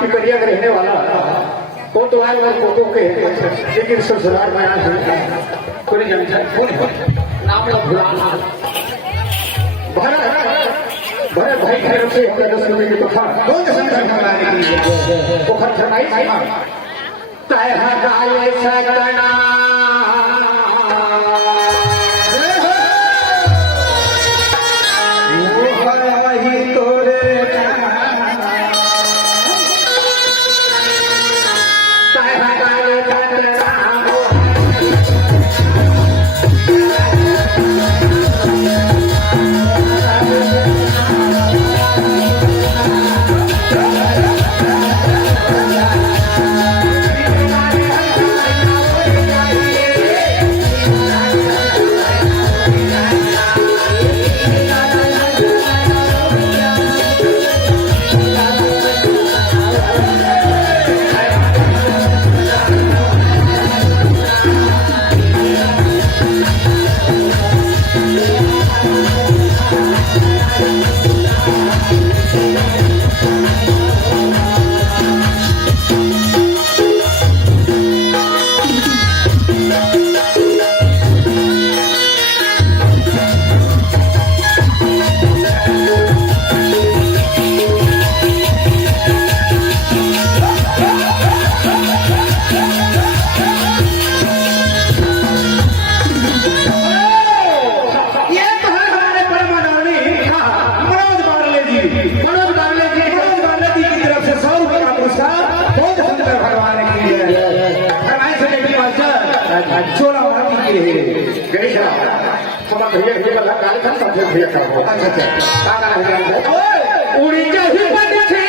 पिपरिया में रहने वाला वो तो आए और फोटो के लेकिन ससुराल में आज कोई नाम भुलाना भरत भाई की तरफ से हमने 10 रुपए की तोहफा कौन सा संगठन बनाने के लिए वो खर्च फरमाई तय गाय सकना चोला मारती के गणेश चोला भैया भैया का गाली था सब भैया का अच्छा का गाना उड़ी जाही पंछी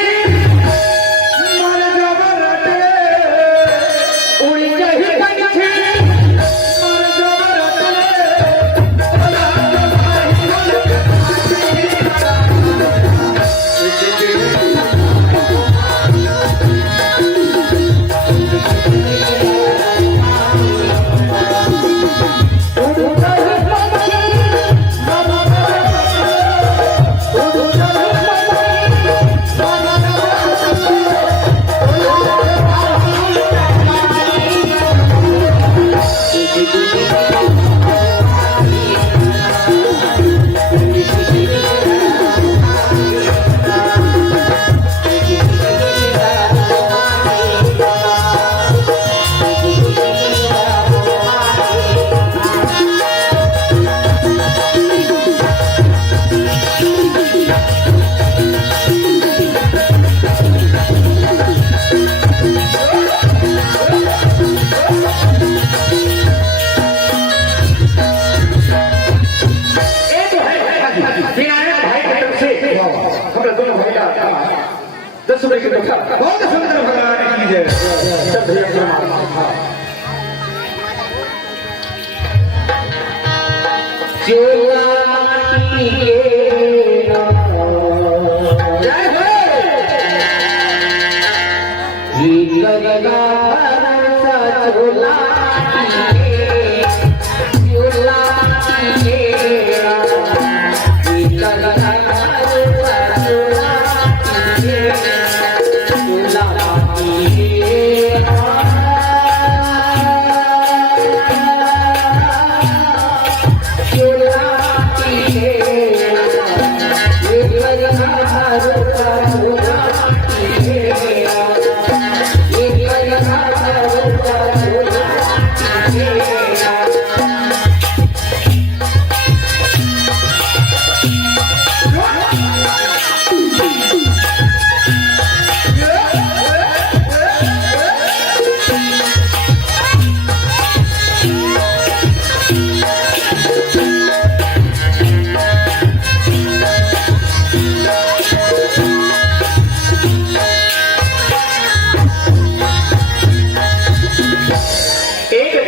मन जबरटे उड़ी जाही पंछी मन जबरटे बहुत सुंदर भगवान की जय सब भैया प्रणाम चोला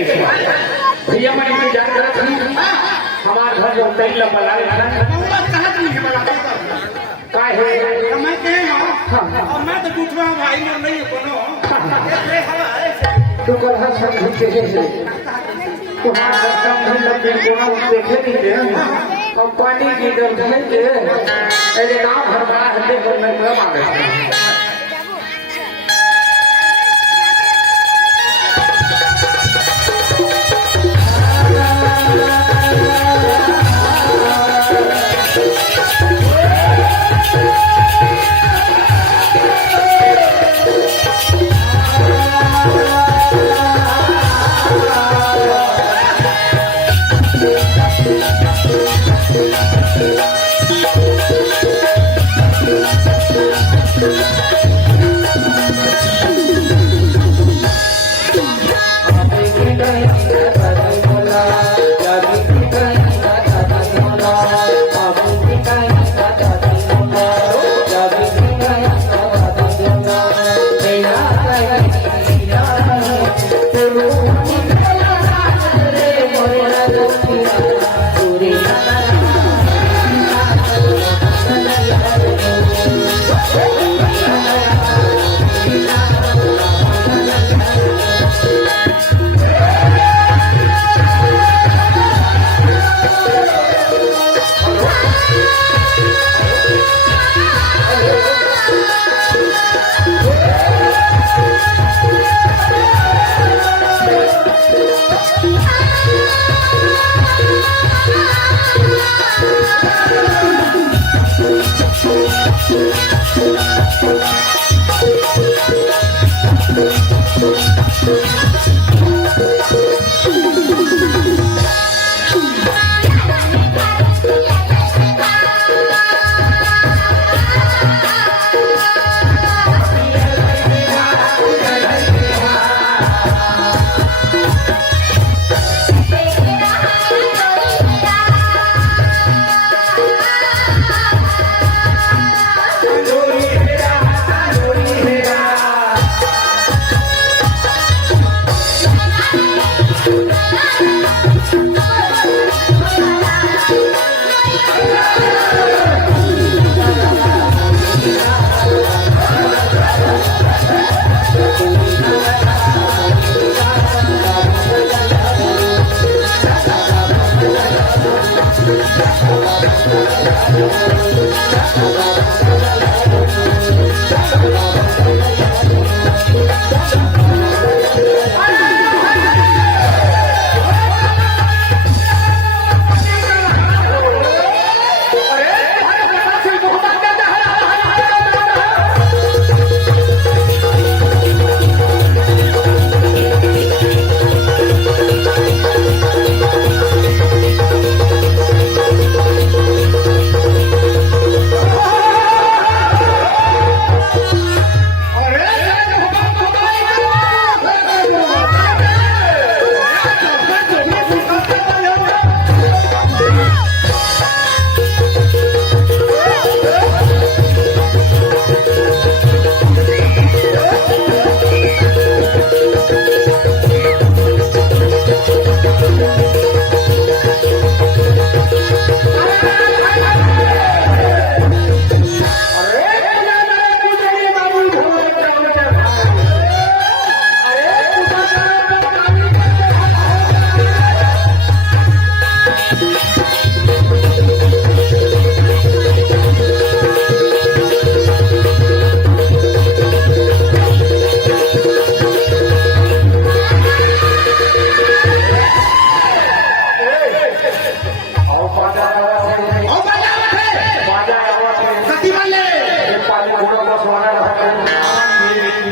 भैया मैंने भी जान करा थी हमारे घर जो तैल लंबा लाल का है मैं कहे हां मैं तो टूटवा भाई न नहीं कोनो तू कल हम सब घूमते हैं तुम्हारा काम धंधा के कोना देखे नहीं दे हम पानी की दम है के अरे नाम भर बड़ा हल्ले पर मैं मांगे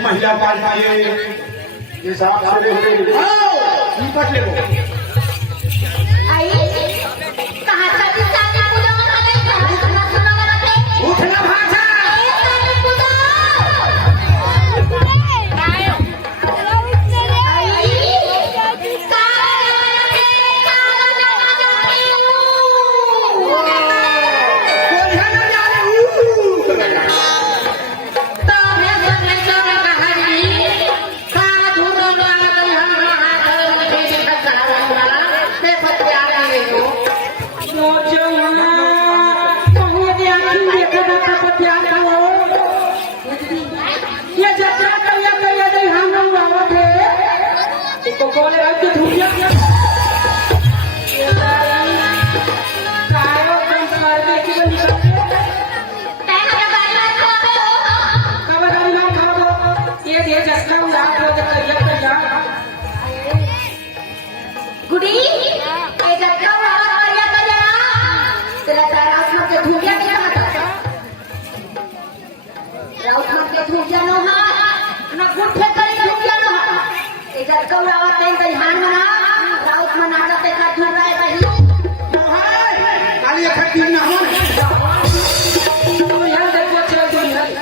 महिला पाल ये साहब से पट ले आई कहाँ जाती साथी पूजा मनाने सुना सुना मनाते उठना भाषा साथी पूजा आई गुडी ए जगह वाला करया तेरा तारा उसमें के धुरिया नहीं खाता राउत के धुरिया न हा न गुठे करे धुरिया न हा ए जगह वाला तेन ध्यान मना राउत में नाटक ते का धुरा है भाई खाली खट्टी ना हो यार देखो चल जाओ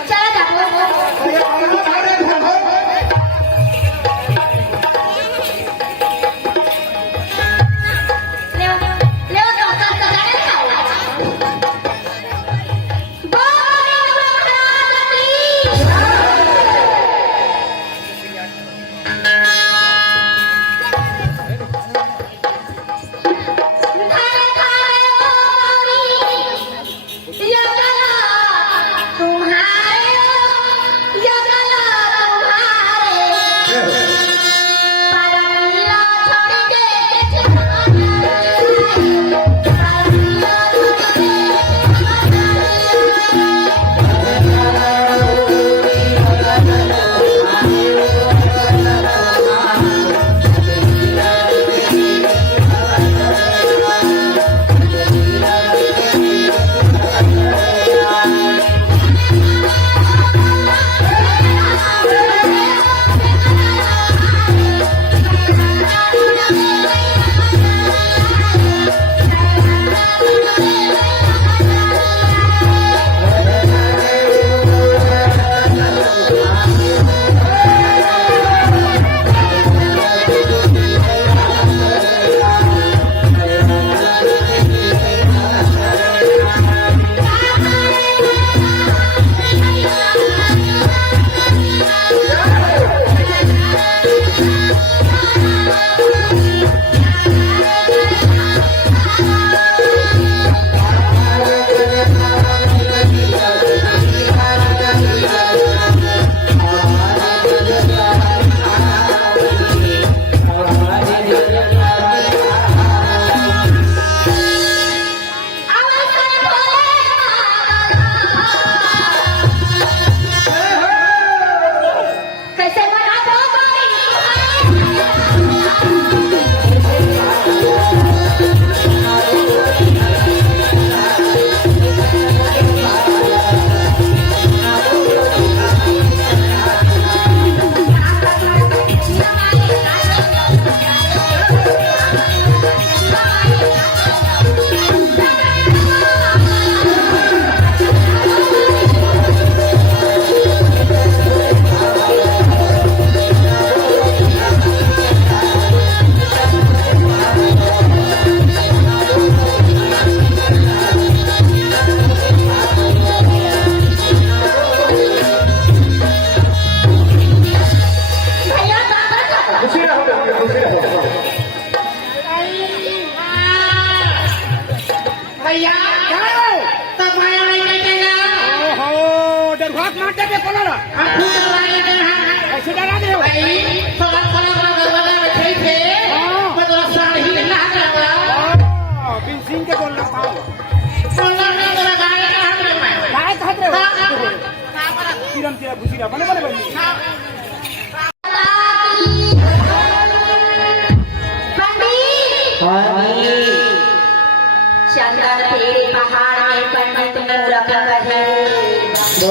चंदन तेरे पहाड़ में पंडित मूरख कहे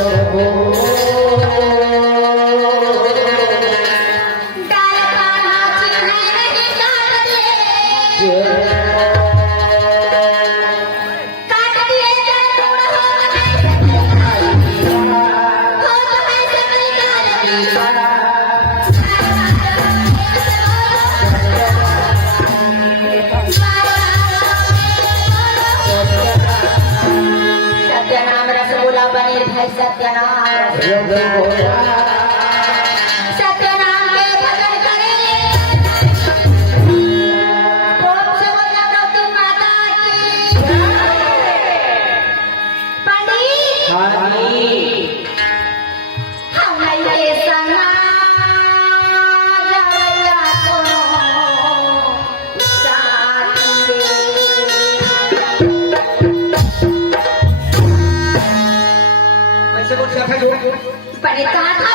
सत्यनाम रसगुल्ला पनीर है सत्यनाम सत्यनाम के भजन करेंगे ओम से बोला गौतमी माता की पंडित हम ये संगा जावया कोनो साथी ऐसे बोल सकते हो पंडित कहाँ था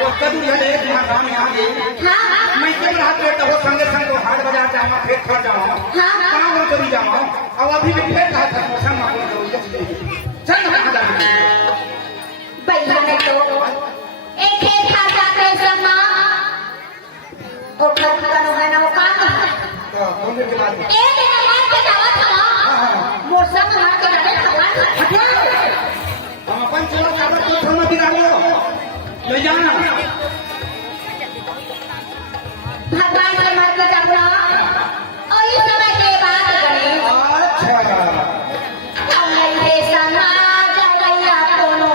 वो कदू यह देख तुम्हारा काम यहाँ गए हाँ मैं कल रात बैठा हो संगे संग को हाट बाजार जाऊँ फिर खा जाऊँ कहाँ वो कभी जाऊँ अब अभी भी फिर कहा था संग चल भैया ने तो एक खेत खा जाते समा और घर का है ना वो काम कौन के बाद एक दिन मार के जावा था मोसा में मार के जाते था हम अपन चलो काबर को थोड़ा बिगाड़ो ले जाना भगवान से मार के जाना और इस समय के बाद गणेश अच्छा हमारे समाज गया कोनो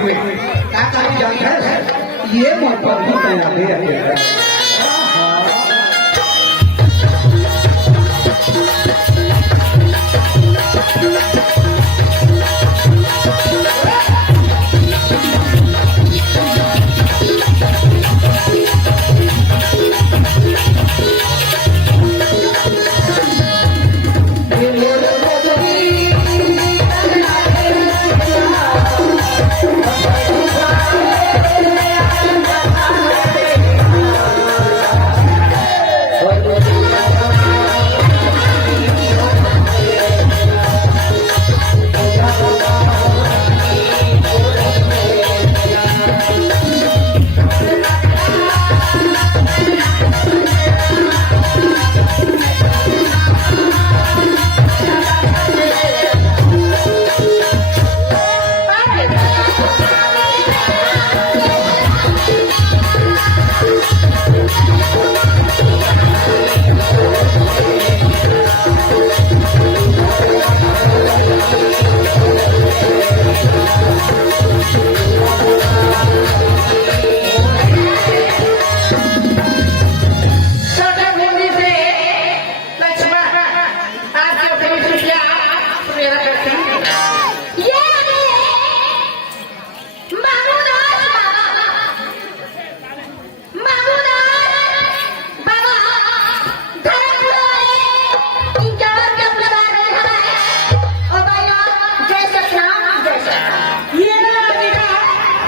हुए क्या जानते हैं ये मत पर भी तैयार है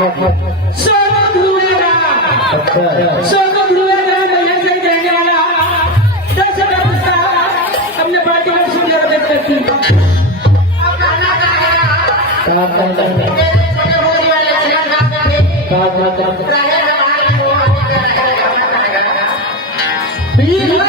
सोनू धुएगा सोनू धुएगा भैया से जाने वाला 10 रुपया पूछता अपने पार्टी में सुन लेकर देख सकती अब गाना गाएगा तेरे छोटे होली वाले सिंगर साहब ने राहे रवाल को बीर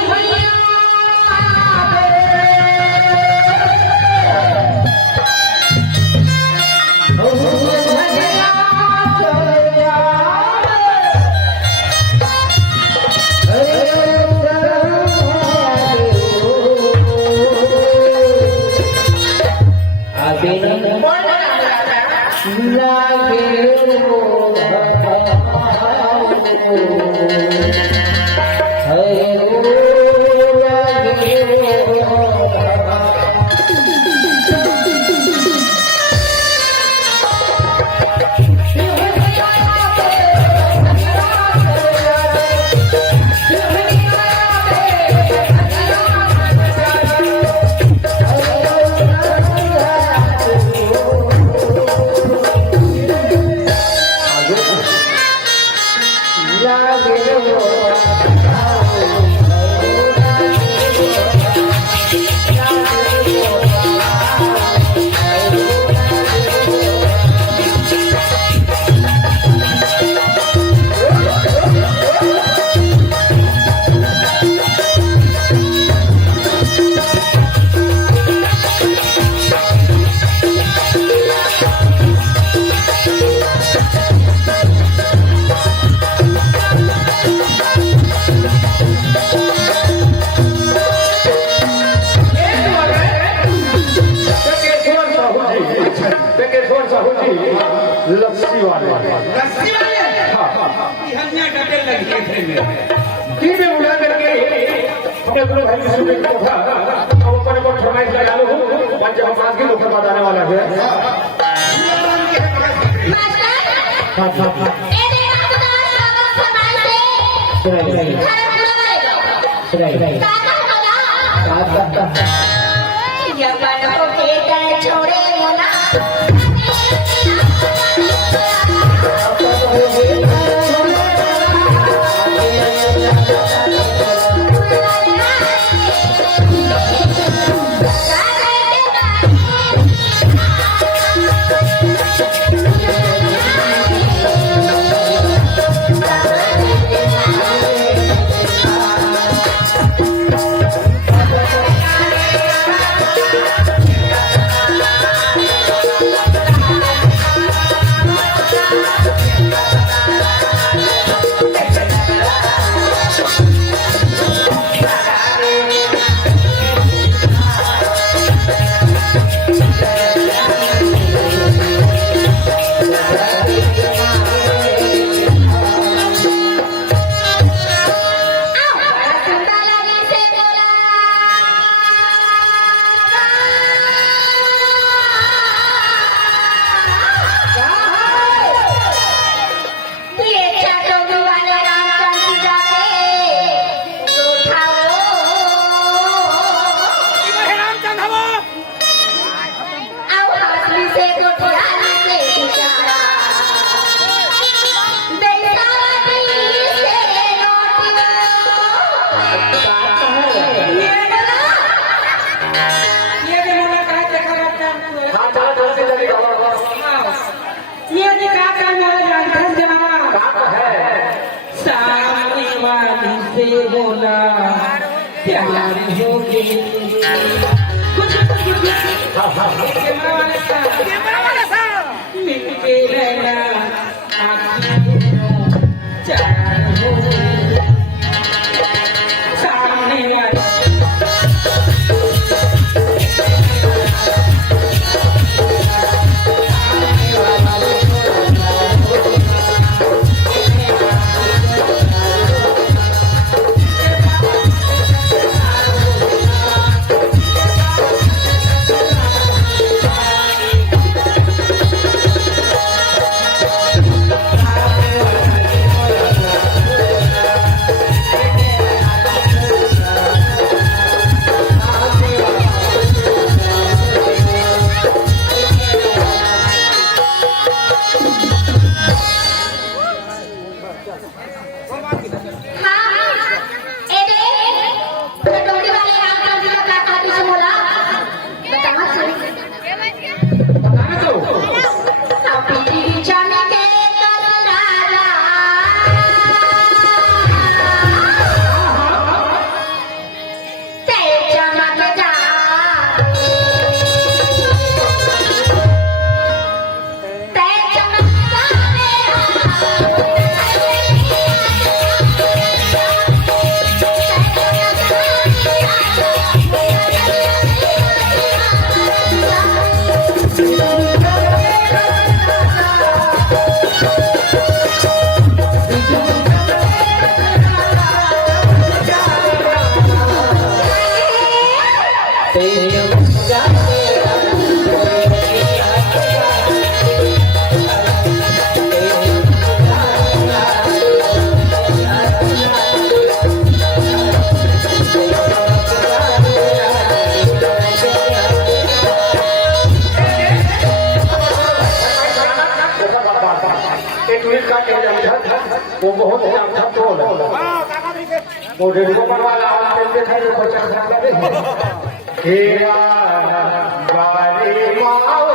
लस्सी वाले रस्सी वाले हाँ ये हन्या डटे लगी थे में तीन में उड़ा करके अपने गुरु भाई से भी कहा अब अपने को फरमाइश लगा लो पंच हम आज के लोग बताने वाला है मास्टर ए मेरा खुदा सागर फरमाइश है यमन को के छोड़े मोला बोला प्यार हो गई कुछ कैमरा वाला सा मिल के रहना चार हो सामने एक मिनट का क्या वो बहुत ही अच्छा टोल है वो रेडियो पर वाला आप चलते थे जो बच्चा करते थे हे गाली माओ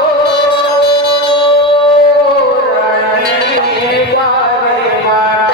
रानी गाली माओ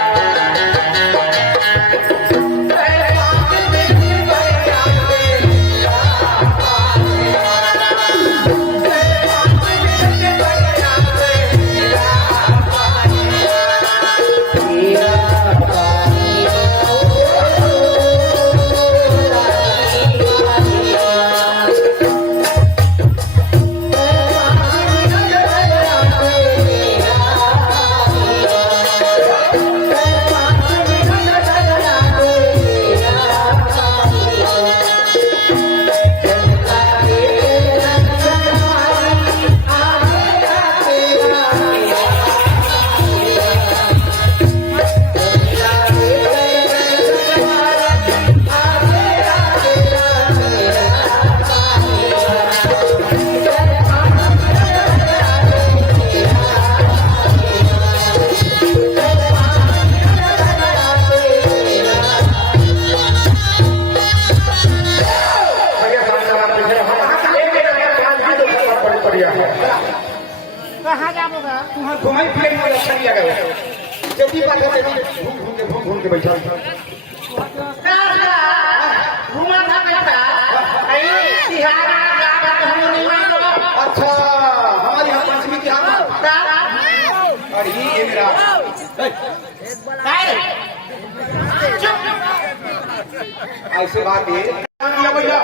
घुमाई फिरे में अच्छा नहीं लगा जल्दी बात है घूम घूम के बैठा घुमा था बैठा तिहारा अच्छा हमारे यहाँ पंचमी की और ये मेरा ऐसे बात है भैया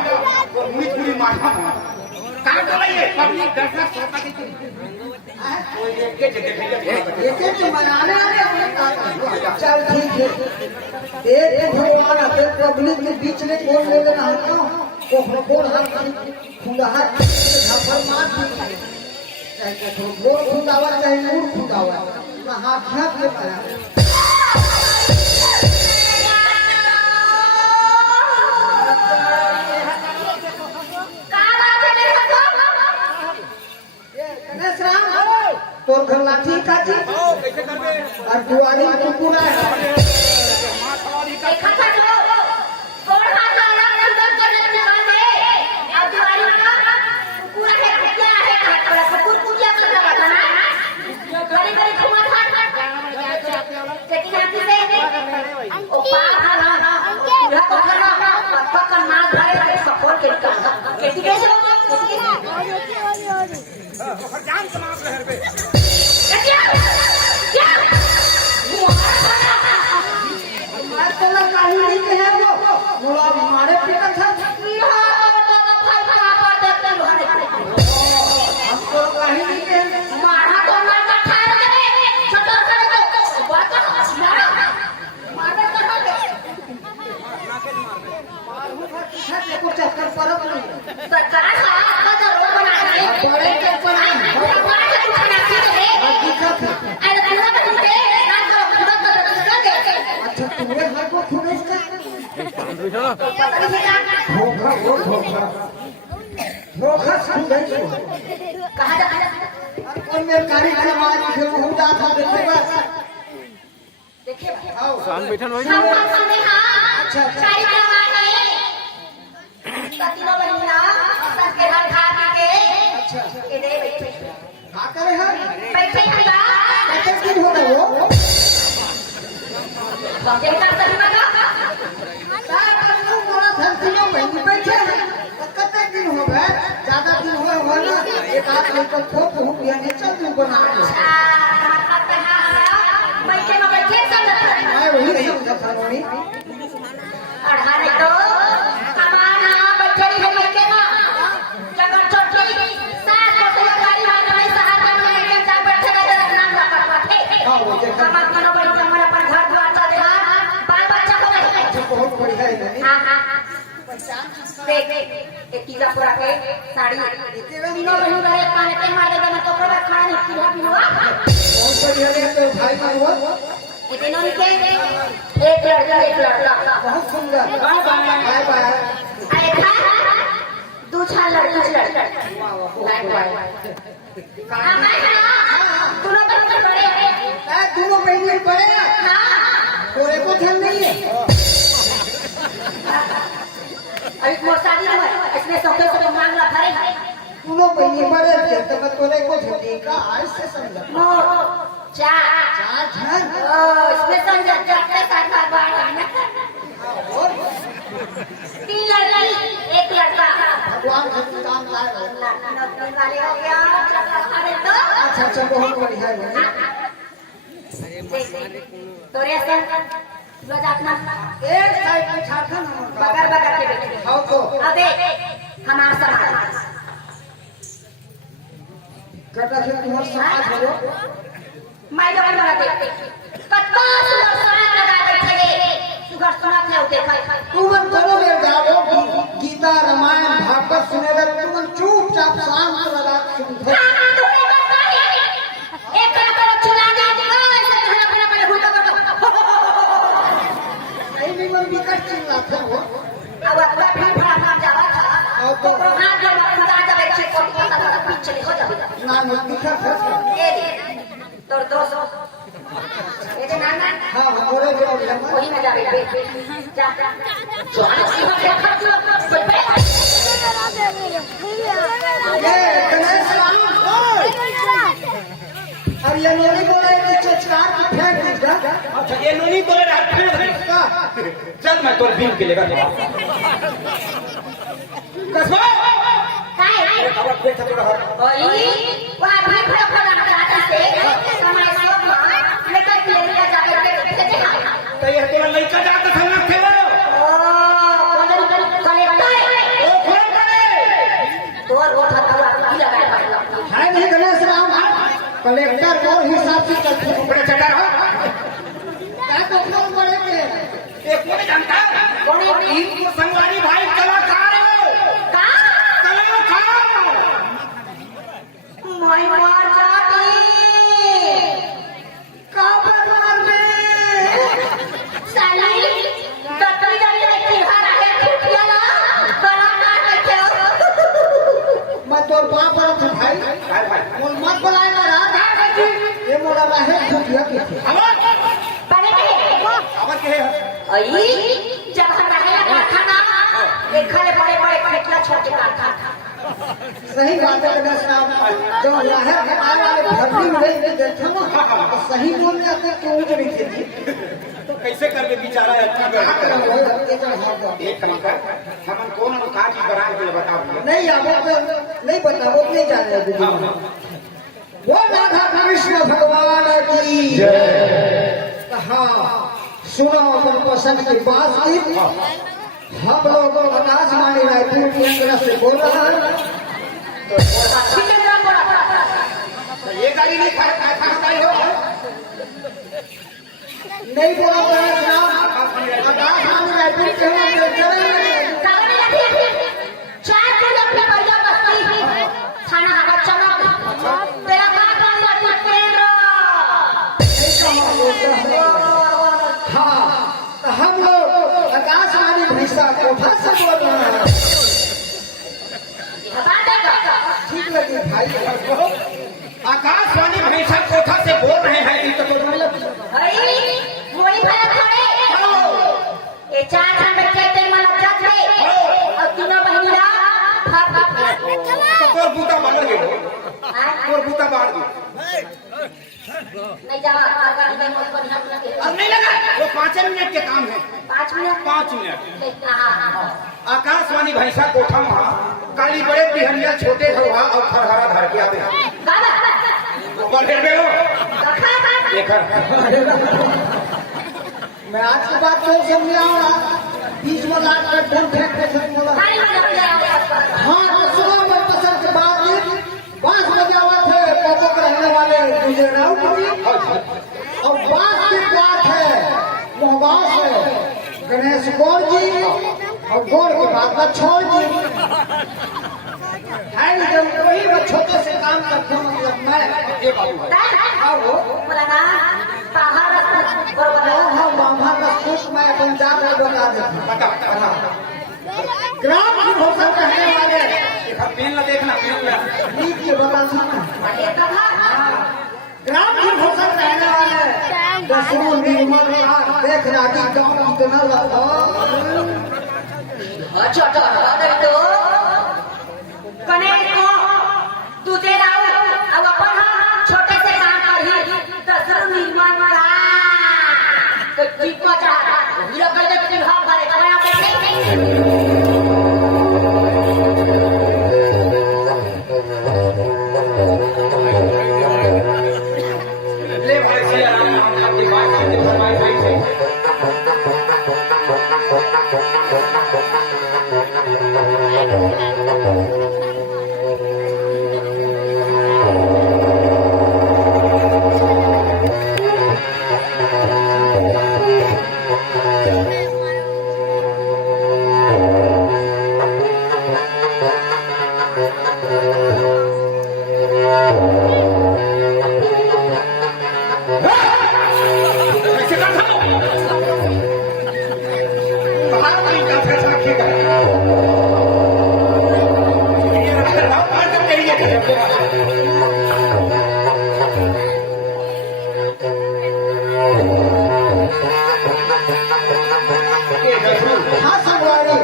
पूरी माथा कहाँ कर रही है पब्लिक दर्शक श्रोता की चल ठीक है एक भगवान अपने पब्लिक के बीच में कौन ले लेना है तो कौन खुदा मार गोल खुदावा चाहे नूर खुदावा हाथ हाथ ले पाया तोर घर लाठी काटी और दुआरी कुकुरा है हमारे पिता था हमको कहीं नहीं के मारा तो मैं कठा रे छोटा कर दो बात मारा मारा कर दो कुछ चक्कर परत नहीं सरकार का जरूर बनाना बड़े के बनाना अरे पूरा करके ना तो पूरा कर दे अच्छा तुम्हें हर को खुद इसका धोखा धोखा सुन गई कहां जा और मेरे कारी की आवाज से वो उड़ा था देखो बस देखिए आओ शान बैठन हो सामने हां चाय जमाने कतिनो बहिना सबके घर खा के अच्छा ये दे बैठे का करे हम बैठे खा कैसे दिन हो रहा वो बाकी का तरीका कते दिन हो गए ज्यादा दिन हुआ ना एक आध लेकर ठोक हूँ यानी चल तू बना दो बैठे में बैठे सब मैं वही समझा था मम्मी अढ़ाने तो कमाना बैठे ही बैठे ना जगह छोटी साथ को गाड़ी वाला नहीं सहारा में लेके जा बैठे रहे नाम रखा थे हाँ वो देखा कमा करो बैठे हमारा पर घर द्वार चल रहा बाल बच्चा को बैठे बहुत बढ़िया है हां हां देख एक टीका पूरा के साड़ी तीनों बहन बड़े कान के मार देगा मैं तो पूरा खाना नहीं खिला बिनुआ बहुत बढ़िया है तो भाई हुआ ये तीनों के एक लड़का बहुत सुंदर बाय बाय अरे था दूसरा लड़का दोनों बहन बड़े हैं दोनों बहन बड़े हैं हाँ कोई को ध्यान नहीं है अभी मोर शादी है इसमें सौदे से मांग रहा था दोनों बहन बड़े थे तो मैं तोरे को ध्यान का आज से समझा मोर चार धन ओ इसमें समझ जाते साथ बात है ना और 3 लड़की एक लड़का भगवान का काम लाए नौकरी वाले हो गया अरे तो अच्छा बहुत बढ़िया है तोरे से रोज अपना एक साइड में छाता ना बगर के बैठे हां तो अबे हमारा समाज कटा से तुम्हारा समाज हो मैं जब बना देखते कत्ता सुगर सुना लगा बैठे सुगर सुना ले देखा तुम करो में गाओ गीता रामायण भागवत सुनेगा तुम चुपचाप शांत लगा सुन एक तरह चुना दे ऐसे अपना अपना भूत नहीं भी मन विकट चिल्ला था वो अब अपना भी फड़ा जावा था तो प्रोग्राम जब बता जब एक चेक को पता पीछे हो जाएगा ना दिखा था ए तोर दोस्त ये जे नाना हां बोले जो वही में जावे जा जो सीमा के खर्च ये गणेश अब ये नोनी बोले कि चचकार की फेंक दीजिएगा अच्छा ये नोनी बोले रहा चल मैं तोर बिल के लेगा कसबा काय खबर देख थोड़ा ओई वो आदमी फड़ा आता से समाज सब लेकर ले जावे तो ये तोरा लइका जात था ना थे ओ कलेक्टर ओ खोल पड़े तोर वोट हटावा की लगाए है नहीं गणेश राम कलेक्टर को हिसाब से चलते बड़े चटा क्या तो फोन बड़े के एक कोई जानता इनको संगवारी भाई कलाकार है का कलाकार मैं मार जाती का भगवान में साली दत्ता जाने की हारा है ठुकिया ना बड़ा काट के मैं तो बाप पर भाई मोल मत बुलाएगा रात ये मोला रहे खुदिया के बड़े के अब के आई जब हम रहेगा खाना एक खाले बड़े बड़े खेतला छोड़ के खाता सही बात है गणेश राम जो है आने वाले भरनी में नहीं देखते ना तो सही बोल जाते क्यों नहीं थे तो कैसे करके बेचारा एक कलाकार हमन कौन काज बरान के बताओ नहीं आप नहीं बताओ नहीं जाने वो राधा कृष्ण भगवान की जय हाँ सुनो अपन पसंद की बात की हम लोग आकाशवाणी रायपुर केंद्र से बोल रहे हैं ये गाड़ी नहीं खा हो नहीं बोला गणेश राम आकाशवाणी रायपुर केंद्र से चलेंगे चार दिन अपने बढ़िया बस्ती खाना हवा चला तेरा काम हाँ हम लोग आकाशवाणी भैसा कोठा से बोल रहे हैं ठीक लगी भाई आकाशवाणी भैंसा कोठा से बोल रहे हैं ये तो वही भैया खड़े ये चार जन बच्चे तेरे मन लग जाते और तीनों बहनिया तो तोर बूता मार दे तोर बूता मार दे नहीं जावा सरकार में मुझको नहीं अब नहीं लगा वो 5 मिनट के काम है 5 मिनट 5 मिनट हाँ आकाशवाणी भैंसा कोठा वहाँ काली बड़े बिहनिया छोटे धोहा और फरहरा धर के आते हैं ऊपर फिर में हो देखा मैं आज की बात तो समझाऊंगा बीच में लाट कर ढूंढ फेंक के सब बोला हाँ तो सुनो मैं पसंद के बाद 5 बजे आवा थे पापा के रहने वाले विजय राउत जी और बात की बात है मोहबास है गणेश गौर जी और गौर के बाद लक्ष्मण जी है जब कोई वो छोटे से काम करता हूँ जब मैं ये बाबू आओ बोला ना बाहर बरोबर हाँ मामा का सुख मैं पंजाब में बता देता हूँ बता ग्राम की भोसर कहने वाले पेन ला देखना पेन ला नीच के बता सुना ये कहा ग्राम की भोसर कहने वाले दसों निर्मल का देख राजी गाँव कितना लगा छोटा नहीं तो कने को तुझे राव अब अपन छोटे से काम करी दसर निर्माण का कितना चाहता ये कर दे कि हम करे तो मैं ले बोले राम आपकी बात से फरमाई सही से हाँ संगवारी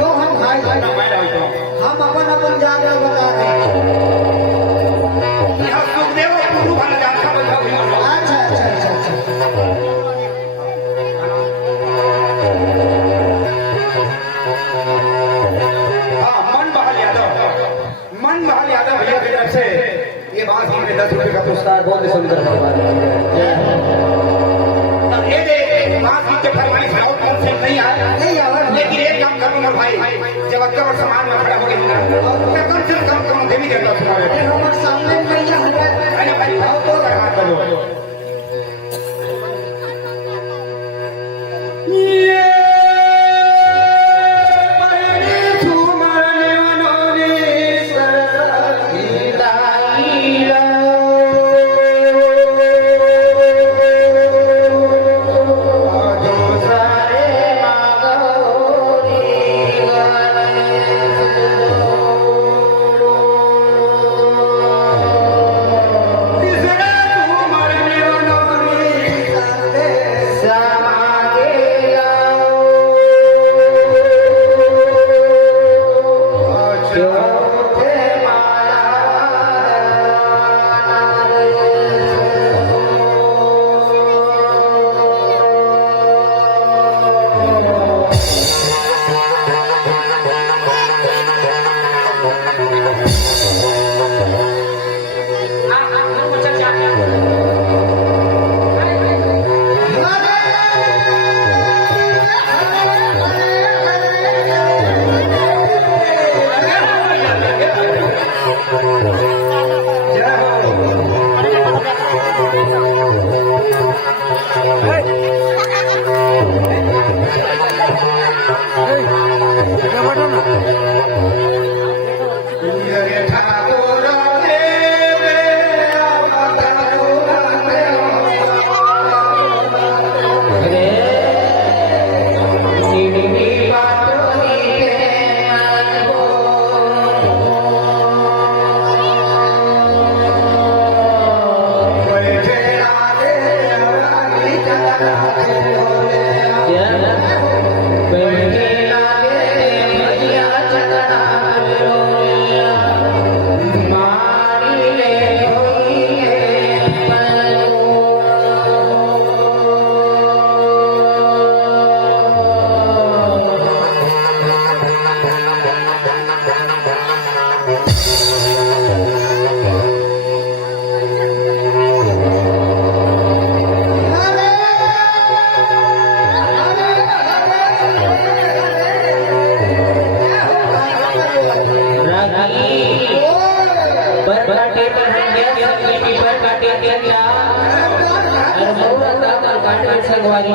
तो हम भाई हम अपन अपन जाकर बता रहे अच्छा अच्छा अच्छा अच्छा मन बहाल यादव भैया की तरफ से ये बात हमने 10 रुपए का पुरस्कार बहुत ही सुंदर अब ये दे बात की के फरमाइश है और से नहीं आया नहीं आवा लेकिन एक काम करूंगा भाई जब अगर समाज में खड़ा हो गया तो कम से कम देवी देवता सुनावे हमारे सामने मैया हुआ अरे भाई भाव तो करवा करो संगवारी